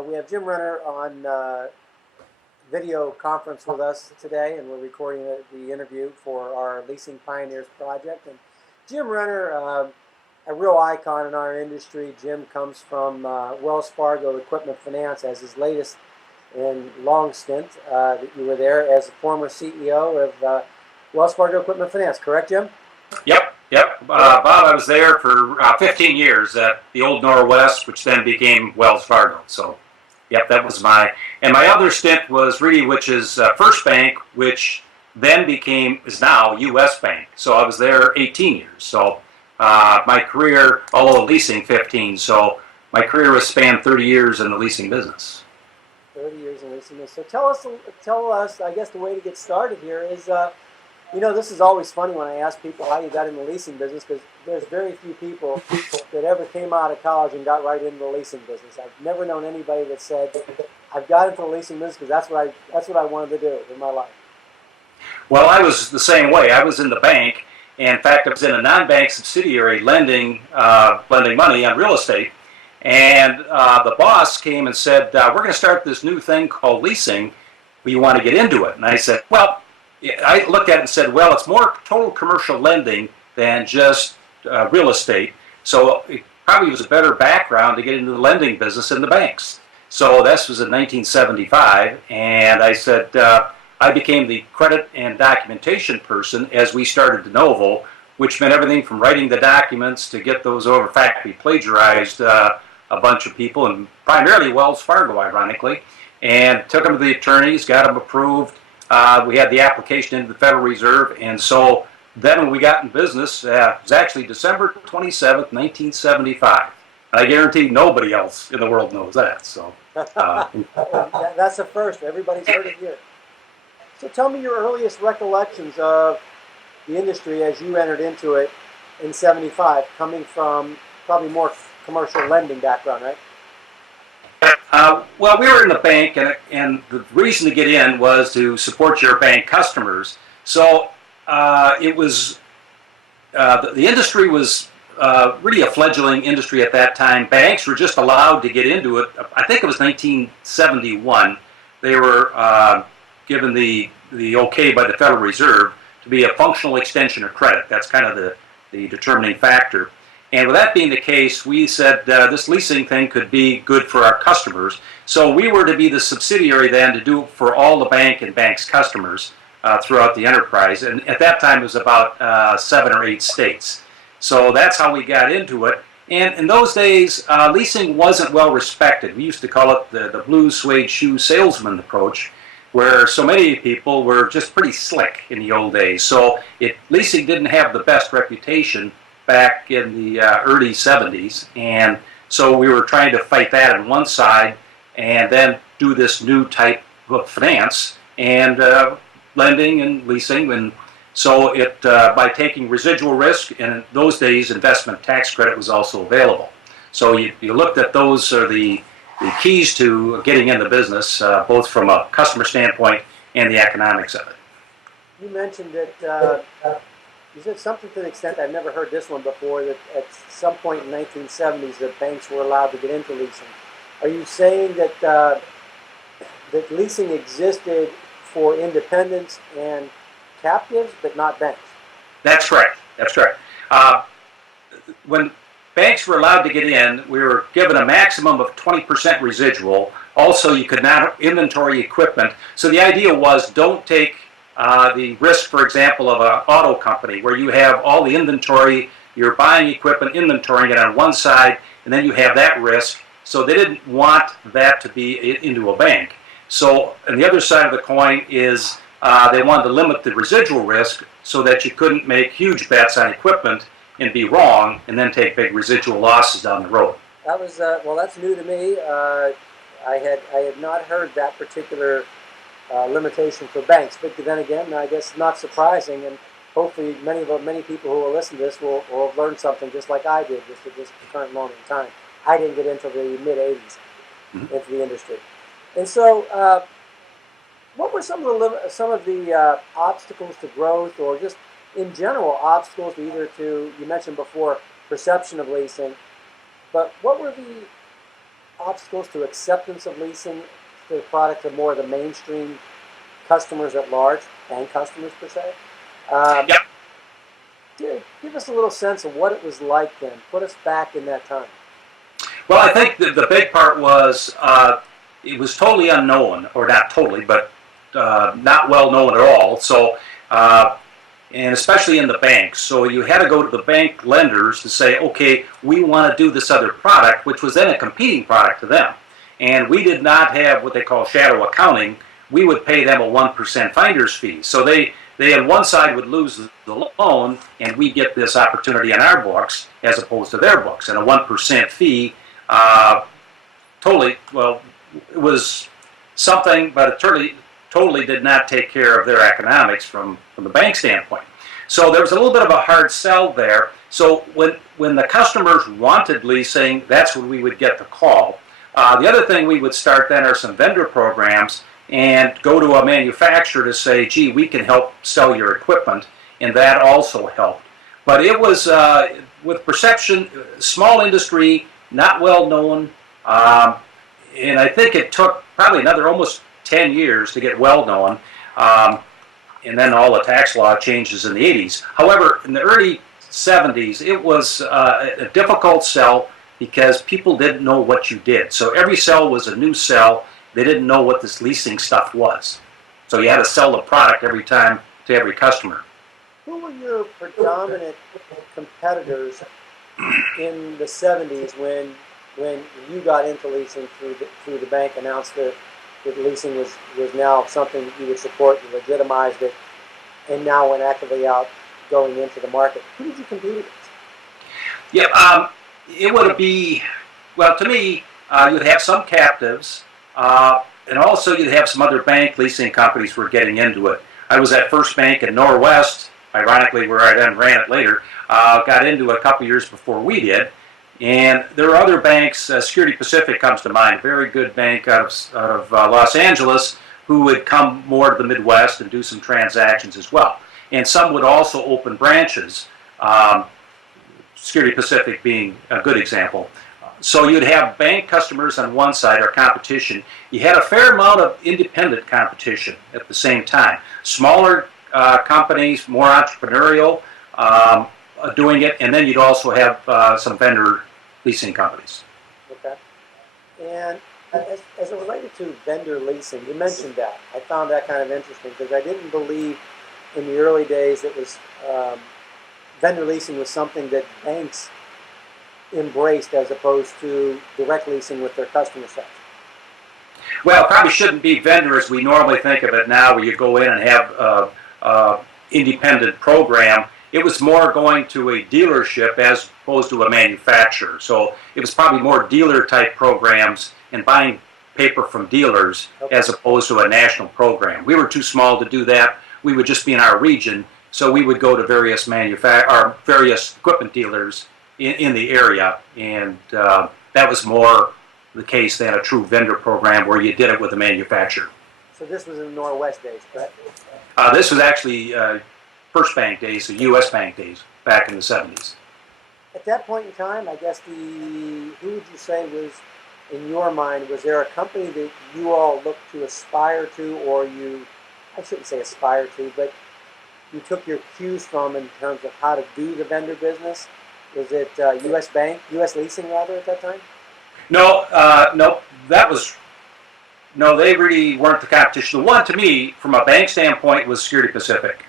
We have Jim Renner on video conference with us today, and we're recording the interview for our Leasing Pioneers project. And Jim Renner, a real icon in our industry. Jim comes from Wells Fargo Equipment Finance as his latest and long stint that you were there as the former CEO of Wells Fargo Equipment Finance. Correct, Jim? Yep. Bob, I was there for 15 years at the old Norwest, which then became Wells Fargo. So, yep, that was and my other stint was which is First Bank, which then is now U.S. Bank. So I was there 18 years. So my career, although leasing 15, so my career was spanned 30 years in the leasing business. 30 years in leasing business. So tell us, I guess the way to get started here is, this is always funny when I ask people how you got in the leasing business, because there's very few people that ever came out of college and got right into the leasing business. I've never known anybody that said, I've got into the leasing business because that's what I wanted to do in my life. Well, I was the same way. I was in the bank. And in fact, I was in a non-bank subsidiary lending money on real estate. And the boss came and said, we're going to start this new thing called leasing. We want to get into it. And I said, well, I looked at it and said, well, it's more total commercial lending than just real estate. So it probably was a better background to get into the lending business in the banks. So this was in 1975. And I said, I became the credit and documentation person as we started de novo, which meant everything from writing the documents to get those over. In fact, we plagiarized a bunch of people, and primarily Wells Fargo, ironically, and took them to the attorneys, got them approved. We had the application into the Federal Reserve, and so then when we got in business, it was actually December 27th, 1975. And I guarantee nobody else in the world knows that. So that's a first. Everybody's heard it here. So tell me your earliest recollections of the industry as you entered into it in 75, coming from probably more commercial lending background, right? Well, we were in the bank, and the reason to get in was to support your bank customers. So it was the industry was really a fledgling industry at that time. Banks were just allowed to get into it. I think it was 1971. They were given the okay by the Federal Reserve to be a functional extension of credit. That's kind of the determining factor. And with that being the case, we said this leasing thing could be good for our customers. So we were to be the subsidiary then to do it for all the bank and bank's customers throughout the enterprise. And at that time, it was about 7 or 8 states. So that's how we got into it. And in those days, leasing wasn't well respected. We used to call it the blue suede shoe salesman approach, where so many people were just pretty slick in the old days. So leasing didn't have the best reputation back in the early 70s, and so we were trying to fight that on one side and then do this new type of finance and lending and leasing. And so by taking residual risk, and in those days investment tax credit was also available. So you looked at those are the keys to getting in the business, both from a customer standpoint and the economics of it. You mentioned that you said something to the extent, I've never heard this one before, that at some point in the 1970s that banks were allowed to get into leasing. Are you saying that that leasing existed for independents and captives, but not banks? That's correct. When banks were allowed to get in, we were given a maximum of 20% residual. Also, you could not inventory equipment. So the idea was, don't take the risk, for example, of an auto company where you have all the inventory, you're buying equipment, inventorying it on one side, and then you have that risk. So they didn't want that to be into a bank. So on the other side of the coin is they wanted to limit the residual risk so that you couldn't make huge bets on equipment and be wrong and then take big residual losses down the road. That was well, that's new to me. I had not heard that particular limitation for banks, but then again, I guess not surprising, and hopefully many people who will listen to this will have learned something just like I did just at this current moment in time. I didn't get into the mid-'80s into the industry, and so what were some of the obstacles to growth, or just in general obstacles to you mentioned before perception of leasing, but what were the obstacles to acceptance of leasing the product to more of the mainstream customers at large, bank customers per se? Um, Yep. give us a little sense of what it was like then. Put us back in that time. Well, I think the big part was it was totally unknown, or not totally, but not well known at all. So, and especially in the banks. So you had to go to the bank lenders to say, okay, we want to do this other product, which was then a competing product to them. And we did not have what they call shadow accounting. We would pay them a 1% finder's fee. So they on one side would lose the loan, and we get this opportunity in our books as opposed to their books. And a 1% fee, well, it was something, but it totally did not take care of their economics from the bank standpoint. So there was a little bit of a hard sell there. So when the customers wanted leasing, that's when we would get the call. The other thing we would start then are some vendor programs and go to a manufacturer to say, gee, we can help sell your equipment, and that also helped. But it was, with perception, small industry, not well known, and I think it took probably another almost 10 years to get well known, and then all the tax law changes in the 80s. However, in the early 70s, it was a difficult sell because people didn't know what you did. So every sell was a new sell. They didn't know what this leasing stuff was. So you had to sell the product every time to every customer. Who were your predominant competitors in the 70s when you got into leasing through the bank announced that leasing was now something you would support, you legitimized it, and now went actively out going into the market? Who did you compete against? Yeah, it would be, well, to me, you'd have some captives, and also you'd have some other bank leasing companies who were getting into it. I was at First Bank in Norwest, ironically, where I then ran it later, got into it a couple years before we did. And there are other banks, Security Pacific comes to mind, a very good bank out of Los Angeles, who would come more to the Midwest and do some transactions as well. And some would also open branches, Security Pacific being a good example. So you'd have bank customers on one side, or competition. You had a fair amount of independent competition at the same time. Smaller companies, more entrepreneurial, doing it, and then you'd also have some vendor leasing companies. Okay. And as it related to vendor leasing, you mentioned that. I found that kind of interesting because I didn't believe in the early days it was vendor leasing was something that banks embraced as opposed to direct leasing with their customer sets. Well, it probably shouldn't be vendor as we normally think of it now, where you go in and have an independent program. It was more going to a dealership as opposed to a manufacturer. So it was probably more dealer-type programs and buying paper from dealers as opposed to a national program. We were too small to do that. We would just be in our region, so we would go to various various equipment dealers in the area, and that was more the case than a true vendor program where you did it with a manufacturer. So this was in the Norwest days, correct? This was actually First Bank days, the U.S. Bank days, back in the 70s. At that point in time, I guess who would you say was, in your mind, was there a company that you all looked to aspire to, or I shouldn't say aspire to, but you took your cues from in terms of how to do the vendor business? Was it U.S. Bank, U.S. Leasing rather at that time? No, no, they really weren't the competition. The one, to me, from a bank standpoint, was Security Pacific.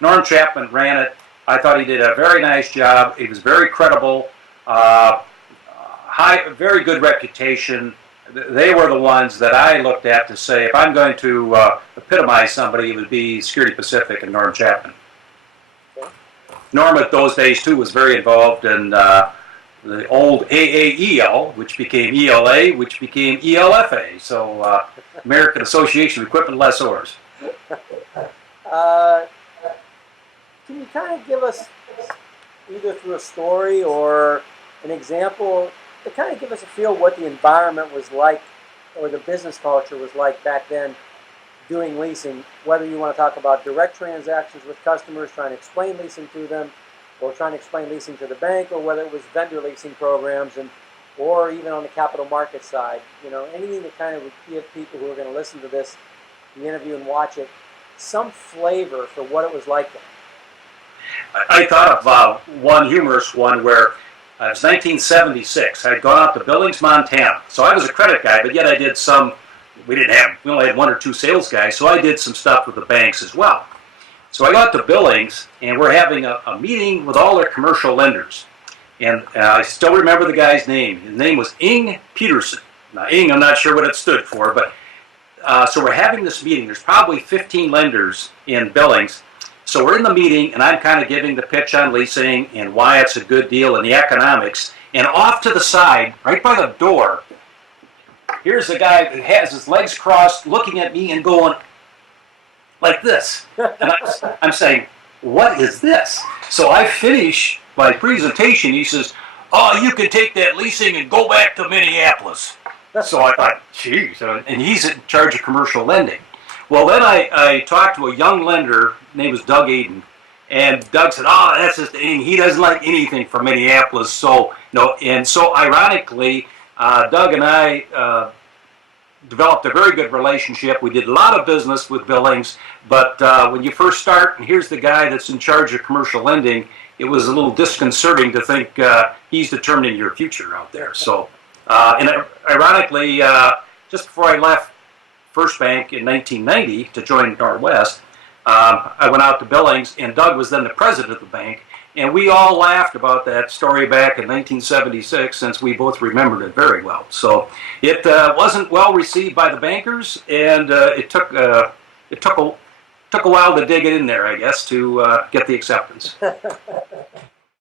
Norm Chapman ran it. I thought he did a very nice job. He was very credible, very good reputation. They were the ones that I looked at to say, if I'm going to epitomize somebody, it would be Security Pacific and Norm Chapman. Okay. Norm at those days, too, was very involved in the old AAEL, which became ELA, which became ELFA, so American Association of Equipment Lessors. Can you kind of give us, either through a story or an example, to kind of give us a feel of what the environment was like, or the business culture was like back then doing leasing, whether you want to talk about direct transactions with customers, trying to explain leasing to them, or trying to explain leasing to the bank, or whether it was vendor leasing programs, and or even on the capital market side, anything that kind of would give people who are going to listen to this, the interview and watch it, some flavor for what it was like then? I thought of one humorous one where it was 1976. I had gone out to Billings, Montana. So I was a credit guy, but yet I did some, we only had one or two sales guys, so I did some stuff with the banks as well. So I got to Billings, and we're having a meeting with all their commercial lenders. And I still remember the guy's name. His name was Ing Peterson. Now, Ing, I'm not sure what it stood for, but so we're having this meeting. There's probably 15 lenders in Billings. So we're in the meeting, and I'm kind of giving the pitch on leasing and why it's a good deal and the economics. And off to the side, right by the door, here's a guy that has his legs crossed, looking at me and going like this. And I'm saying, what is this? So I finish my presentation. He says, oh, you can take that leasing and go back to Minneapolis. So I thought, geez. And he's in charge of commercial lending. Well, then I talked to a young lender, his name was Doug Aiden, and Doug said, oh, that's just anything. He doesn't like anything from Minneapolis. So, and so ironically, Doug and I developed a very good relationship. We did a lot of business with Billings, but when you first start, and here's the guy that's in charge of commercial lending, it was a little disconcerting to think he's determining your future out there. So, and ironically, just before I left First Bank in 1990 to join Northwest, I went out to Billings, and Doug was then the president of the bank, and we all laughed about that story back in 1976, since we both remembered it very well. So it wasn't well received by the bankers, and it took a while to dig it in there, I guess, to get the acceptance.